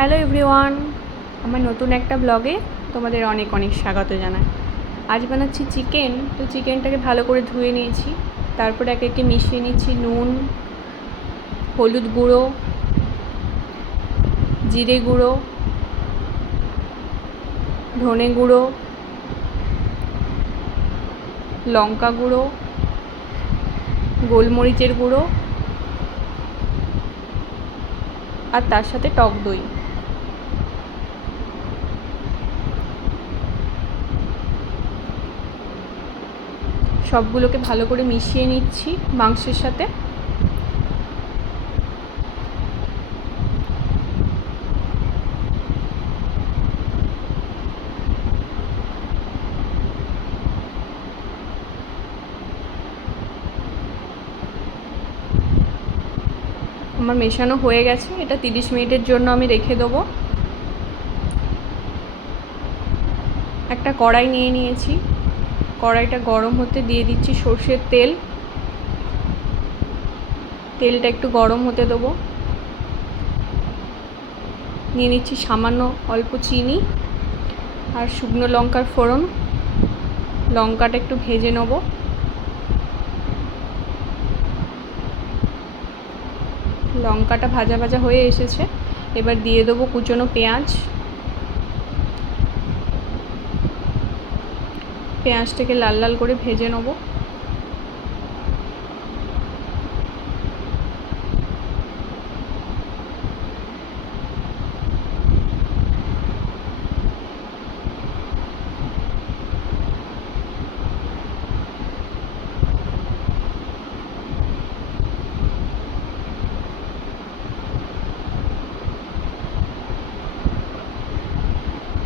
Hello everyone, আমার নতুন একটা ব্লগে তোমাদের অনেক অনেক স্বাগত জানাই। আজ বানাচ্ছি চিকেন। তো চিকেনটাকে ভালো করে ধুয়ে নিয়েছি, তারপরে একে একে মিশিয়ে নিচ্ছি নুন, হলুদ গুঁড়ো, জিরে গুঁড়ো, ধনে গুঁড়ো, লঙ্কা গুঁড়ো, গোলমরিচের গুঁড়ো আর তার সাথে টক দই। সবগুলোকে ভালো করে মিশিয়ে নিচ্ছি মাংসের সাথে। আমার মেশানো হয়ে গেছে, এটা 30 মিনিটের জন্য আমি রেখে দেবো। একটা কড়াই নিয়ে নিয়েছি, কড়াইটা গরম হতে দিয়ে দিচ্ছি সর্ষের তেল। তেলটা একটু গরম হতে দেবো। নিয়ে নিচ্ছি সামান্য অল্প চিনি আর শুকনো লঙ্কার ফোড়ন। লঙ্কাটা একটু ভেজে নেব। লঙ্কাটা ভাজা ভাজা হয়ে এসেছে, এবার দিয়ে দেবো কুচনো পেঁয়াজ। পেঁয়াজটাকে লাল লাল করে ভেজে নেব।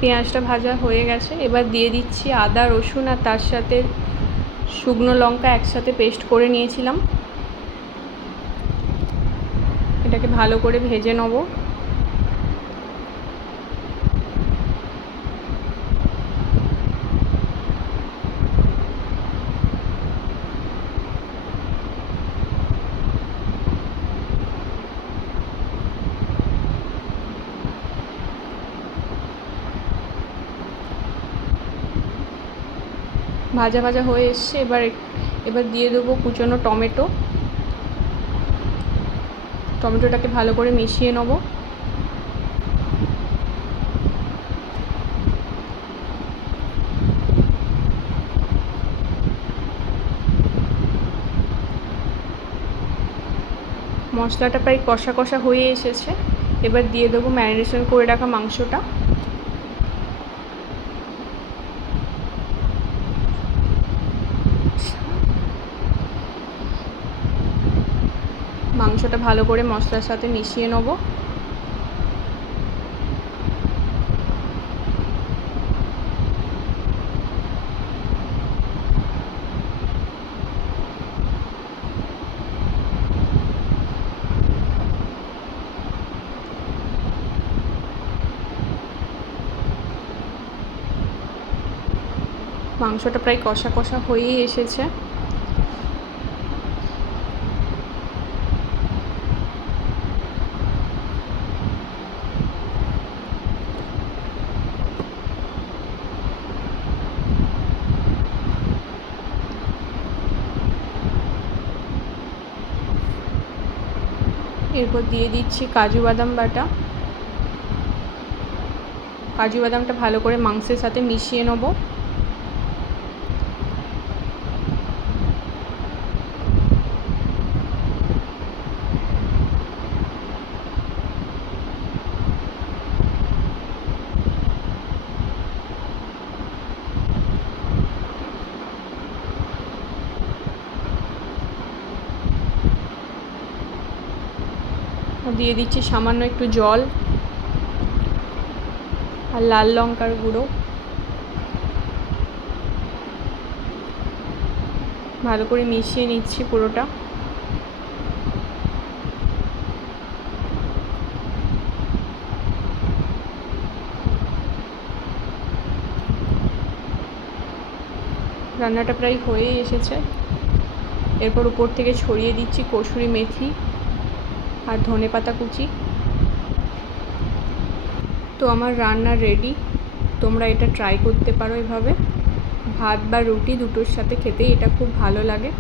পেঁয়াজটা ভাজা হয়ে গেছে, এবার দিয়ে দিচ্ছি আদা রসুন আর তার সাথে শুকনো লঙ্কা একসাথে পেস্ট করে নিয়েছিলাম। এটাকে ভালো করে ভেজে নেব। ভাজা ভাজা হয়ে এসছে, এবার দিয়ে দেবো কুচনো টমেটো। টমেটোটাকে ভালো করে মিশিয়ে নেব। মশলাটা প্রায় কষা কষা হয়ে এসেছে, এবার দিয়ে দেবো ম্যারিনেশন করে রাখা মাংসটা। মাংসটা ভালো করে মশলার সাথে মিশিয়ে নেব। মাংসটা প্রায় কষা কষা হয়েই এসেছে। এরপর দিয়ে দিচ্ছি কাজু বাদাম বাটা। কাজু বাদামটা ভালো করে মাংসের সাথে মিশিয়ে নেব। দিয়ে দিচ্ছি সামান্য একটু জল আর লাল লঙ্কার গুঁড়ো। ভালো করে মিশিয়ে নিচ্ছি পুরোটা। রান্নাটা প্রায় হয়ে এসেছে। এরপর উপর থেকে ছড়িয়ে দিচ্ছি কসুরি মেথি আর ধনেপাতা কুচি। তো আমার রান্না রেডি। তোমরা এটা ট্রাই করতে পারো এভাবে। ভাত বা রুটি দুটোর সাথে খেতেই এটা খুব ভালো লাগে।